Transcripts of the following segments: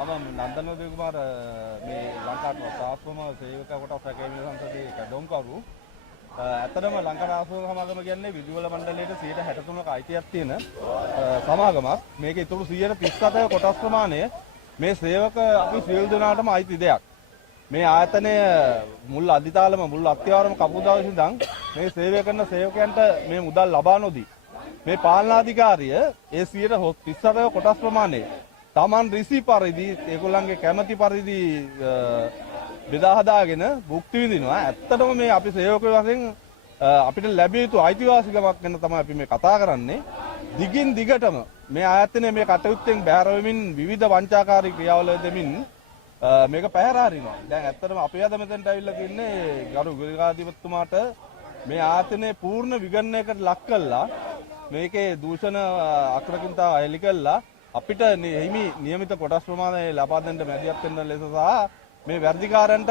මම නන්දන උදේකුමාර මේ ලංකා ට්‍රාන්ස්ෆෝමර් සේවක කොටස් රැකීමේ සංසදයේ කඩොම්කරු. ඇත්තටම ලංකා ට්‍රාන්ස්ෆෝමර් සමාගම කියන්නේ විදුවල මණ්ඩලයට 63ක අයිතියක් තියෙන සමාගමක්. මේක ඊටු 137 කොටස් ප්‍රමාණය මේ සේවක අපි සියලු දෙනාටම අයිති දෙයක්. මේ ආයතනය මුල් අධිතාලම මුල් අත්‍යවරම කපුදාව ඉඳන් මේ සේවය කරන සේවකයන්ට මේ මුදල් ලබා නොදී මේ පාලනාධිකාරිය ඒ 137 කොටස් ප්‍රමාණය Taman රිසි පරිදි ඒගොල්ලන්ගේ කැමැති පරිදි බෙදා හදාගෙන භුක්ති විඳිනවා. ඇත්තටම මේ අපි සේවකයෝ වශයෙන් අපිට ලැබිය යුතු අයිතිවාසිකමක් ගැන තමයි අපි මේ කතා කරන්නේ. දිගින් දිගටම මේ ආයතනයේ මේ කටයුත්තෙන් බැහැර වෙමින් විවිධ වංචාකාරී ක්‍රියාවල දෙමින් මේක පැහැර හරිනවා. දැන් ඇත්තටම අපි අද මෙතනට ඇවිල්ලා තින්නේ ගරු ගුලිකාධිපතිතුමාට මේ ආයතනයේ පූර්ණ විගණනයකට ලක් කළා මේකේ දූෂණ අක්‍රකින්තාව අයලි කළා අපිට හිමි නියමිත කොටස් ප්‍රමාණය ලබා දෙන්න මැදිහත් වෙන ලෙස සහ මේ වර්ධිකාරයන්ට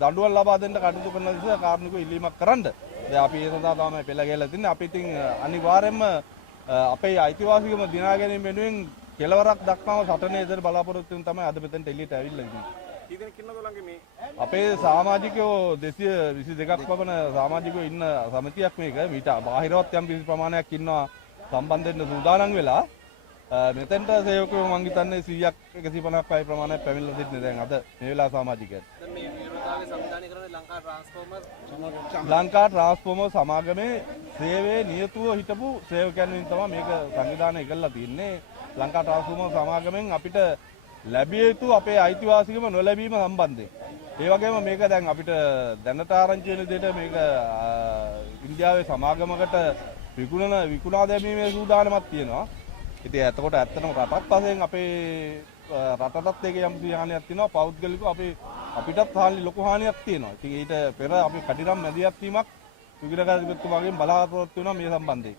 දඬුවම් ලබා දෙන්න කටයුතු කරන ලෙස කාර්මික ඉල්ලීමක් කරන්න. දැන් අපි ඒ සඳහා තමයි පෙළ ගැහලා තින්නේ. අපි ඉතින් අනිවාර්යයෙන්ම අපේ අයිතිවාසිකම දිනා ගැනීම වෙනුවෙන් කෙලවරක් දක්වාම සටනේ ඉදිරිය බලාපොරොත්තු වෙන තමයි අද මෙතනට එළියට ඇවිල්ලා ඉන්නේ. කී දෙනෙක් ඉන්නවද ළඟ මේ? අපේ සමාජිකයෝ 222ක් පමණ සමාජිකයෝ ඉන්න සමිතියක් මේක. මීට බාහිරවත් යම් කිසි ප්‍රමාණයක් ඉන්නවා සම්බන්ධ වෙන්න සූදානම් වෙලා. මෙතෙන්ට සේවකයෝ මං හිතන්නේ 100ක් 150ක් වගේ ප්‍රමාණයක් පැමිණලා සිටින්නේ දැන් අද මේ වෙලාව සමාජිකයන්. දැන් මේ විරෝධතාවය සංවිධානය කරන ලංකා ට්‍රාන්ස්ෆෝමර් සමාගමේ සේවයේ නියතුව හිටපු සේවකයන් විසින් තමයි මේක සංවිධානය කරලා තින්නේ. ලංකා ට්‍රාන්ස්ෆෝමර් සමාගමෙන් අපිට ලැබිය යුතු අපේ අයිතිවාසිකම නොලැබීම සම්බන්ධයෙන්. ඒ වගේම මේක දැන් අපිට දැනට ආරංචි වෙන විදිහට මේක ඉන්දියාවේ සමාගමකට විකුණා දැමීමේ සූදානමක් තියෙනවා. ඉතින් එතකොට ඇත්තටම රටක් වශයෙන් අපේ රටටත් ඒක යම් හානියක් තියෙනවා. පෞද්ගලිකව අපිටත් ලොකු හානියක් තියෙනවා. ඉතින් ඊට පෙර අපි කටිනම් මැදිහත් වීමක් සුගිරකාධිපතිතුමාගෙන් බලාපොරොත්තු වෙනවා මේ සම්බන්ධයෙන්.